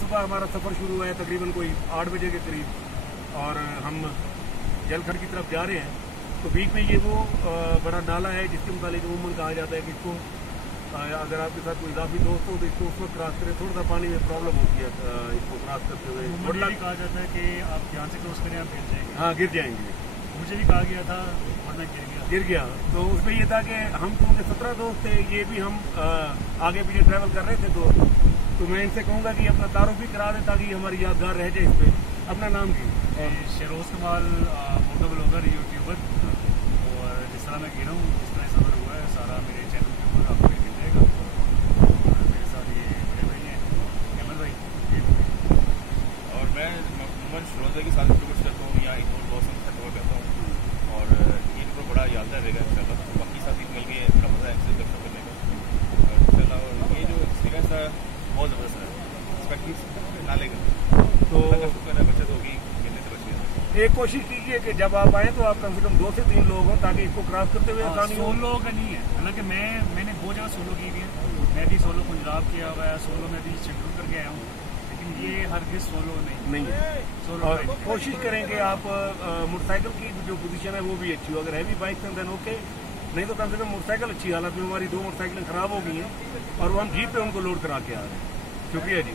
सुबह हमारा सफ़र शुरू हुआ है तकरीबन कोई 8 बजे के करीब, और हम जलखंड की तरफ जा रहे हैं। तो बीच में ये वो बड़ा नाला है जिसके मुताबिक अमूमन कहा जाता है कि इसको अगर आपके साथ कोई इजाफी दोस्त हो तो इसको उस वक्त क्रॉस करें, थोड़ा सा पानी में प्रॉब्लम होती है इसको क्रॉस करते हुए। मुझे भी कहा जाता है कि आप ध्यान से क्रॉस करें, आप गिर जाएंगे। हाँ, गिर जाएंगे। मुझे भी कहा गया था और मैं गिर गया। तो उसमें ये था कि हम क्योंकि 17 दोस्त थे, ये भी हम आगे पीछे ट्रैवल कर रहे थे तो मैं इनसे कहूँगा कि अपना तारुफ भी करा दें ताकि हमारी यादगार रह जाए। इस पर अपना नाम की शेरोज कमाल, मोटो ब्लॉगर, यूट्यूबर। और जिस तरह मैं गिरा हूँ, जिस तरह सफ़र हुआ है, सारा मेरे चैनल के ऊपर आपको मिल जाएगा। और मेरे साथ ये बड़े भाई हैं अहमद भाई, और मैं मोहम्मद शरोजा के साथ यूट्यूबर करता हूँ, या एक और दोस्त खतवा करता हूँ, और ये तो बड़ा यादगार रहेगा इंशाल्लाह। बाकी साथी मिल के बड़ा मज़ा है एक्सेस दर्शन करने का इंशाल्लाह। और ये जो एक्सपीरियंस था बहुत ज़बरदस्त है, स्पेशली नाले का तो बचत होगी, गिरने से बचिए। एक कोशिश कीजिए कि जब आप आए तो आप कम से कम 2 से 3 लोग हों ताकि इसको क्रॉस करते हुए आसानी हो। सोलो का नहीं है, हालांकि मैंने बहुत जगह सोलो की हुई है। मैं भी सोलो पंजाब किया हुआ है, सोलो में भी शेड्यूल करके आया हूँ, लेकिन ये हरगिज़ सोलो नहीं है। और कोशिश करेंगे आप मोटरसाइकिल की जो पोजीशन है वो भी अच्छी हो। अगर हैवी बाइक है देन ओके, नहीं तो कम से कम मोटरसाइकिल अच्छी हालत में। हमारी 2 मोटरसाइकिलें खराब हो गई हैं और वो हम जीप पे उनको लोड करा के आ रहे हैं। शुक्रिया जी।